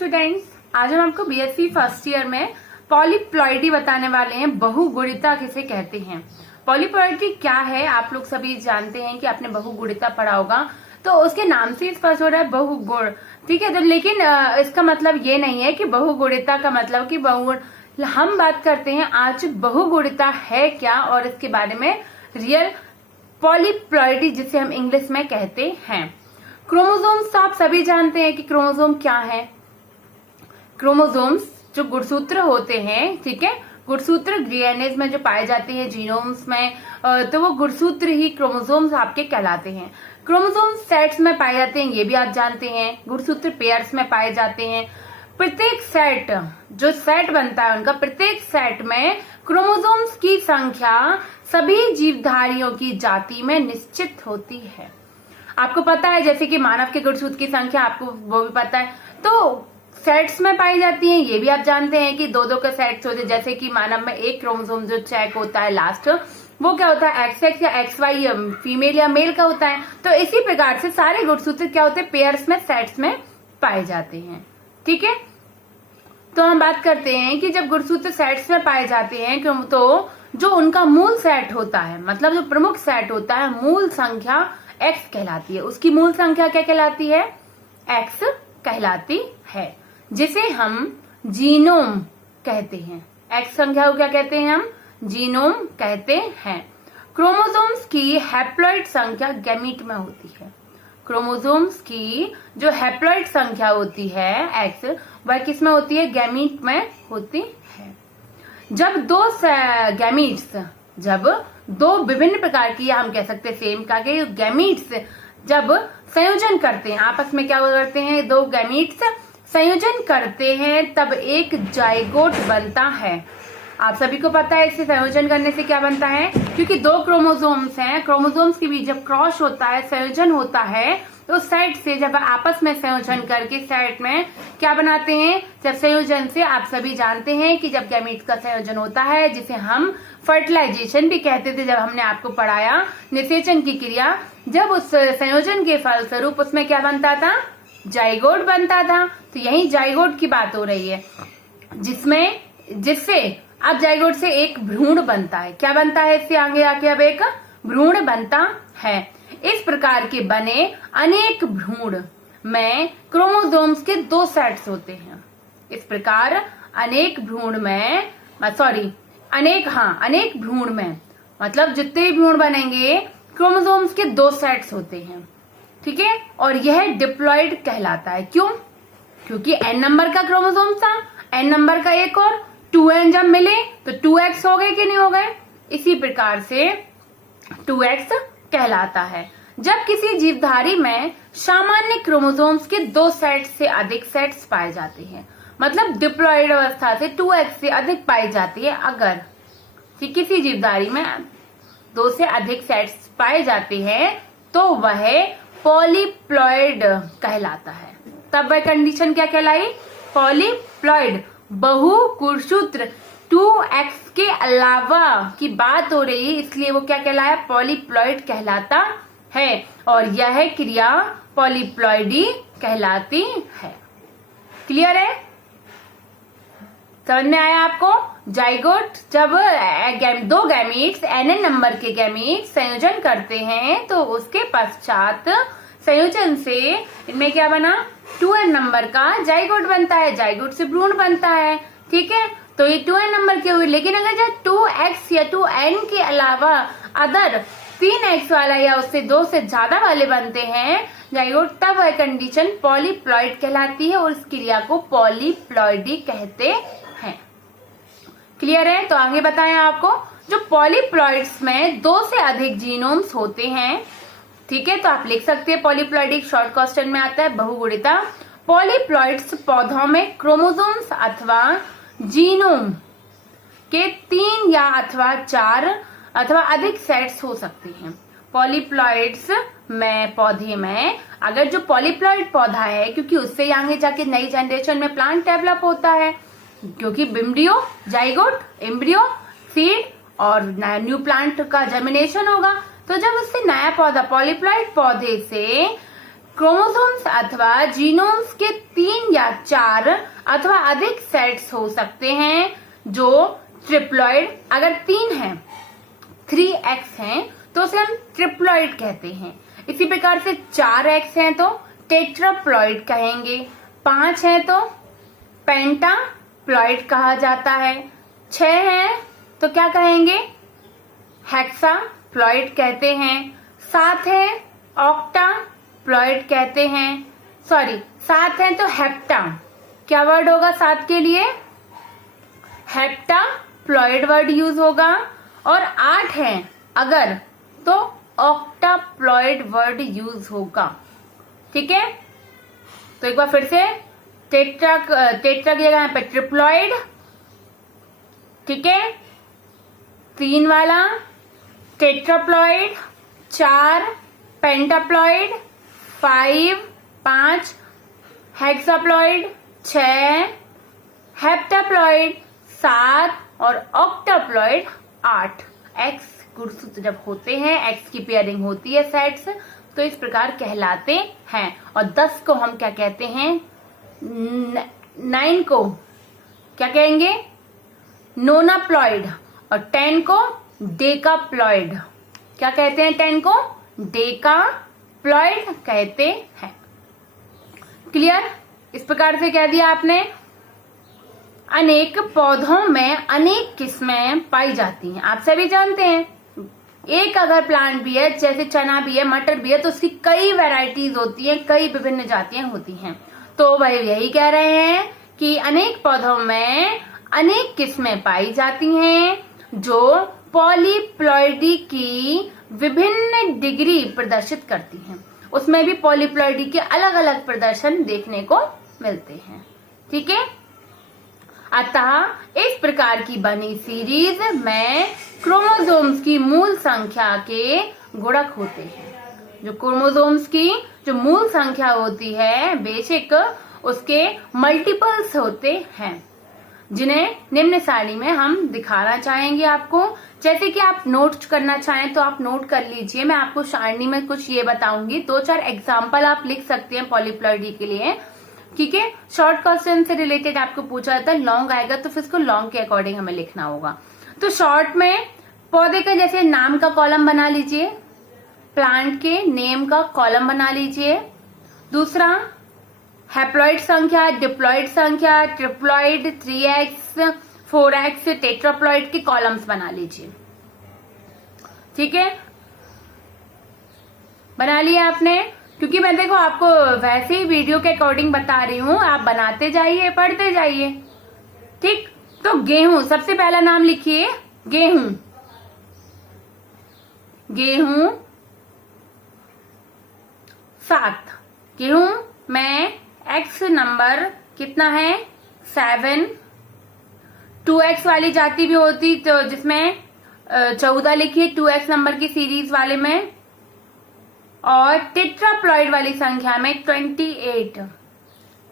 Students, आज हम आपको बीएससी फर्स्ट ईयर में पॉलीप्लॉइडी बताने वाले हैं। बहुगुणिता किसे कहते हैं? पॉलीप्लॉइडी क्या है आप लोग सभी जानते हैं कि आपने बहुगुणिता पढ़ा होगा, तो उसके नाम से स्पष्ट हो रहा है बहुगुण। ठीक है, तो लेकिन इसका मतलब ये नहीं है कि बहुगुणिता का मतलब कि बहुगुण। हम बात करते हैं आज बहुगुणिता है क्या और इसके बारे में रियल पॉलीप्लॉइडी जिसे हम इंग्लिश में कहते हैं। क्रोमोसोम्स तो आप सभी जानते हैं कि क्रोमोसोम क्या है। क्रोमोसोम्स जो गुणसूत्र होते हैं, ठीक है, गुणसूत्र डीएनए में जो पाए जाते हैं जीनोम्स में, तो वो गुणसूत्र ही क्रोमोसोम्स आपके कहलाते हैं। क्रोमोसोम सेट्स में पाए जाते हैं, ये भी आप जानते हैं। गुणसूत्र पेयर्स में पाए जाते हैं। प्रत्येक सेट, जो सेट बनता है उनका, प्रत्येक सेट में क्रोमोसोम्स की संख्या सभी जीवधारियों की जाति में निश्चित होती है। आपको पता है जैसे कि मानव के गुणसूत्र की संख्या आपको वो भी पता है, तो सेट्स में पाई जाती हैं। ये भी आप जानते हैं कि दो दो के सेट्स होते हैं। जैसे कि मानव में एक क्रोमोसोम जो चेक होता है लास्ट, वो क्या होता है, XX या XY फीमेल या मेल का होता है। तो इसी प्रकार से सारे गुणसूत्र क्या होते हैं, पेयर्स में, सेट्स में पाए जाते हैं। ठीक है, तो हम बात करते हैं कि जब गुणसूत्र सेट्स में पाए जाते हैं तो जो उनका मूल सेट होता है, मतलब जो प्रमुख सेट होता है, मूल संख्या X कहलाती है। उसकी मूल संख्या क्या कहलाती है? X कहलाती है, जिसे हम जीनोम कहते हैं। X संख्या को क्या कहते हैं हम? जीनोम कहते हैं। क्रोमोसोम्स की हैप्लॉइड संख्या गैमीट में होती है। क्रोमोसोम्स की जो हैप्लॉइड संख्या होती है X, वह किस में होती है? गैमीट में होती है। जब दो गैमीट्स, जब दो विभिन्न प्रकार की, या हम कह सकते हैं सेम का के गैमीट्स जब संयोजन करते हैं, आपस में क्या करते हैं, दो गैमीट्स संयोजन करते हैं, तब एक जाइगोट बनता है। आप सभी को पता है इसे संयोजन करने से क्या बनता है, क्योंकि दो क्रोमोसोम्स हैं, क्रोमोसोम्स के बीच जब क्रॉस होता है, संयोजन होता है, तो सेट से जब आपस में संयोजन करके सेट में क्या बनाते हैं, जब संयोजन से आप सभी जानते हैं कि जब गैमीट्स का संयोजन होता है, जिसे हम फर्टिलाइजेशन भी कहते थे, जब हमने आपको पढ़ाया निषेचन की क्रिया, जब उस संयोजन के फलस्वरूप उसमें क्या बनता था, जाइगोट बनता था। तो यही जाइगोट की बात हो रही है, जिससे अब जाइगोट से एक भ्रूण बनता है। क्या बनता है इससे आगे आके? अब एक भ्रूण बनता है। इस प्रकार के बने अनेक भ्रूण में क्रोमोसोम्स के दो सेट्स होते हैं। इस प्रकार अनेक भ्रूण में, अनेक भ्रूण में, मतलब जितने भ्रूण बनेंगे क्रोमोसोम्स के दो सेट्स होते हैं। ठीक है, और यह डिप्लॉइड कहलाता है। क्यों? क्योंकि n नंबर का क्रोमोसोम था, n नंबर का एक और 2n जब मिले तो 2x हो गए कि नहीं हो गए? इसी प्रकार से 2x कहलाता है। जब किसी जीवधारी में सामान्य क्रोमोसोम्स के दो सेट से अधिक सेट्स पाए जाते हैं, मतलब डिप्लॉइड अवस्था से 2x से अधिक पाई जाती है, अगर किसी जीवधारी में दो से अधिक सेट्स पाए जाते हैं, तो वह पॉलीप्लॉइड कहलाता है। तब वह कंडीशन क्या कहलाई? पॉलीप्लॉइड। बहुगुणसूत्र 2x के अलावा की बात हो रही है, इसलिए वो क्या कहलाया? पॉलीप्लॉइड कहलाता है। और यह क्रिया पॉलीप्लॉइडी कहलाती है। क्लियर है? समझ में आया आपको? जाइगोट, जब दो गैमीट्स, nn नंबर के गैमीट्स संयोजन करते हैं, तो उसके पश्चात संयोजन से इनमें क्या बना? 2n नंबर का जाइगोट बनता है। जाइगोट से भ्रूण बनता है। ठीक है, तो ये 2n नंबर के हुए। लेकिन अगर जब 2x या 2n के अलावा अदर 3x वाला या उससे दो से ज्यादा वाले बनते हैं जाइगोट, तब वह कंडीशन पॉलीप्लॉइड कहलाती है और इस क्रिया को पॉलीप्लॉइडी कहते हैं। क्लियर है? तो आगे बताएं आपको, जो पॉलीप्लॉइड्स में दो से अधिक जीनोम्स होते हैं, ठीक है, तो आप लिख सकते हैं पॉलीप्लॉइडी, शॉर्ट क्वेश्चन में आता है बहुगुणिता। पॉलीप्लॉइड्स पौधों में क्रोमोसोम्स अथवा जीनोम के 3 या अथवा 4 अथवा अधिक सेट्स हो सकते हैं। पॉलीप्लॉइड्स में, पौधे में, अगर जो पॉलीप्लॉइड पौधा है, क्योंकि उससे आगे जाके नई जनरेशन में प्लांट डेवलप होता है, क्योंकि बिम्ब्रियो, जाइगोट, एम्ब्रियो, सीड और न्यू प्लांट का जर्मिनेशन होगा, तो जब उससे नया पौधा, पॉलीप्लॉइड पौधे से क्रोमोसोम्स अथवा जीनोम्स के 3 या 4 अथवा अधिक सेट्स हो सकते हैं जो ट्रिप्लॉइड, अगर 3 हैं 3x हैं तो उसे हम ट्रिप्लॉइड कहते हैं। इसी प्रकार से 4x हैं तो टेट्राप्लॉइड कहेंगे, 5 हैं तो पेंटाप्लॉइड कहा जाता है, 6 हैं तो क्या कहेंगे, हेक्साप्लॉइड कहते हैं, 7 है ऑक्टाप्लॉइड कहते हैं, 7 हैं तो हेप्टा, क्या वर्ड होगा 7 के लिए, हेप्टाप्लॉइड वर्ड यूज होगा, और 8 हैं अगर तो ऑक्टाप्लॉइड वर्ड यूज होगा। ठीक है, तो एक बार फिर से टेट्रा की जगह यहाँ पे ट्रिप्लॉइड, ठीक है, 3 वाला टेट्राप्लॉइड, 4 पेंटाप्लॉइड, 5 हेक्साप्लॉइड, 6 हेप्टाप्लॉइड, 7 और ऑक्टाप्लॉइड 8। एक्स गुणसूत्र जब होते हैं, एक्स की पेयरिंग होती है सेट्स, तो इस प्रकार कहलाते हैं। और 10 को हम क्या कहते हैं, 9 को क्या कहेंगे, नोनाप्लॉइड, और 10 को डेकाप्लॉइड। क्या कहते हैं 10 को, डेकाप्लॉइड कहते हैं। क्लियर, इस प्रकार से कह दिया आपने। अनेक पौधों में अनेक किस्में पाई जाती हैं, आप सभी जानते हैं। एक अगर प्लांट भी है, जैसे चना भी है, मटर भी है, तो उसकी कई वैरायटीज होती हैं, कई विभिन्न जातियां होती हैं। तो वह यही कह रहे हैं कि अनेक पौधों में अनेक किस्में पाई जाती हैं जो पॉलीप्लॉइडी की विभिन्न डिग्री प्रदर्शित करती हैं। उसमें भी पॉलीप्लॉइडी के अलग अलग प्रदर्शन देखने को मिलते हैं। ठीक है, अतः इस प्रकार की बनी सीरीज में क्रोमोसोम्स की मूल संख्या के गुणक होते हैं। जो क्रोमोसोम्स की जो मूल संख्या होती है बेसिक, उसके मल्टीपल्स होते हैं, जिन्हें निम्न सारणी में हम दिखाना चाहेंगे आपको। जैसे कि आप नोट करना चाहें तो आप नोट कर लीजिए, मैं आपको सारणी में कुछ ये बताऊंगी, 2-4 एग्जाम्पल आप लिख सकते हैं पॉलीप्लॉइडी के लिए। ठीक है, शॉर्ट क्वेश्चन से रिलेटेड आपको पूछा जाता है, लॉन्ग आएगा तो फिर इसको लॉन्ग के अकॉर्डिंग हमें लिखना होगा। तो शॉर्ट में पौधे का जैसे नाम का कॉलम बना लीजिए, प्लांट के नेम का कॉलम बना लीजिए। दूसरा हैप्लॉइड संख्या, डिप्लॉइड संख्या, ट्रिप्लॉइड, 3x 4x टेट्राप्लॉइड के कॉलम्स बना लीजिए। ठीक है, बना लिया आपने, क्योंकि मैं देखो आपको वैसे ही वीडियो के अकॉर्डिंग बता रही हूं, आप बनाते जाइए, पढ़ते जाइए। ठीक, तो गेहूं, सबसे पहला नाम लिखिए गेहूं। गेहूं 7, गेहूं में x नंबर कितना है 7। 2x वाली जाति भी होती तो जिसमें 14 लिखिए 2x नंबर की सीरीज वाले में, और टेट्राप्लॉइड वाली संख्या में 28।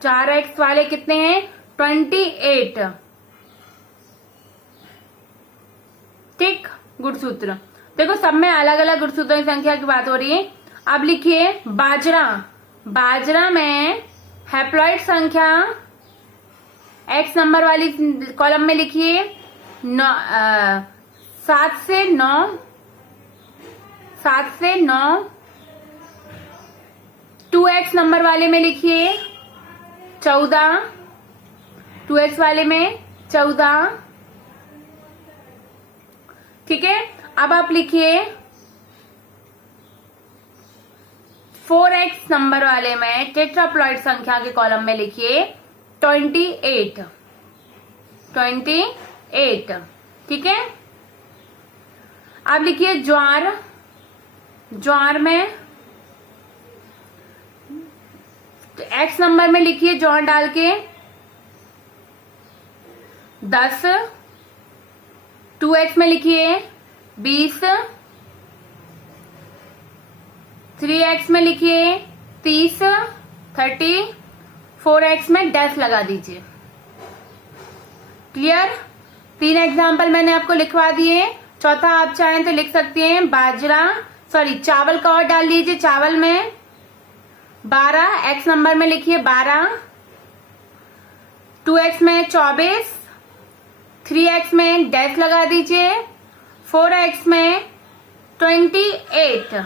4x वाले कितने हैं 28। ठीक, गुणसूत्र देखो सब में अलग अलग गुणसूत्रों की संख्या की बात हो रही है। अब लिखिए बाजरा। बाजरा में हैप्लॉइड संख्या x नंबर वाली कॉलम में लिखिए 7 से 9। 7 से 9। 2x नंबर वाले में लिखिए 14। 2x वाले में 14। ठीक है, अब आप लिखिए 4x नंबर वाले में टेट्राप्लॉइड संख्या के कॉलम में लिखिए 28। 28। ठीक है, अब लिखिए ज्वार। ज्वार में x नंबर में लिखिए ज्वार डाल के 10। 2x में लिखिए 20। 3x में लिखिए 30। 30। 4x में डैश लगा दीजिए। क्लियर, 3 एग्जाम्पल मैंने आपको लिखवा दिए। चौथा आप चाहें तो लिख सकते हैं बाजरा, चावल का और डाल लीजिए। चावल में 12, x नंबर में लिखिए 12, 2x में 24, 3x में डैश लगा दीजिए, 4x में 28,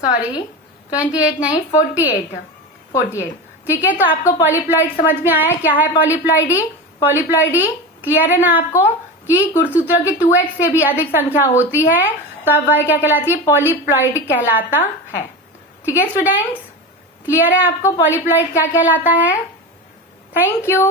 सॉरी 28 नहीं 48। ठीक है, तो आपको पॉलीप्लॉइड समझ में आया क्या है पॉलीप्लॉइडी? पॉलीप्लॉइडी क्लियर है ना आपको कि गुणसूत्रों की 2x से भी अधिक संख्या होती है तो अब वह क्या कहलाती है? पॉलीप्लॉइड कहलाता है। ठीक है स्टूडेंट्स, क्लियर है आपको पॉलीप्लॉइड क्या कहलाता है? Thank you.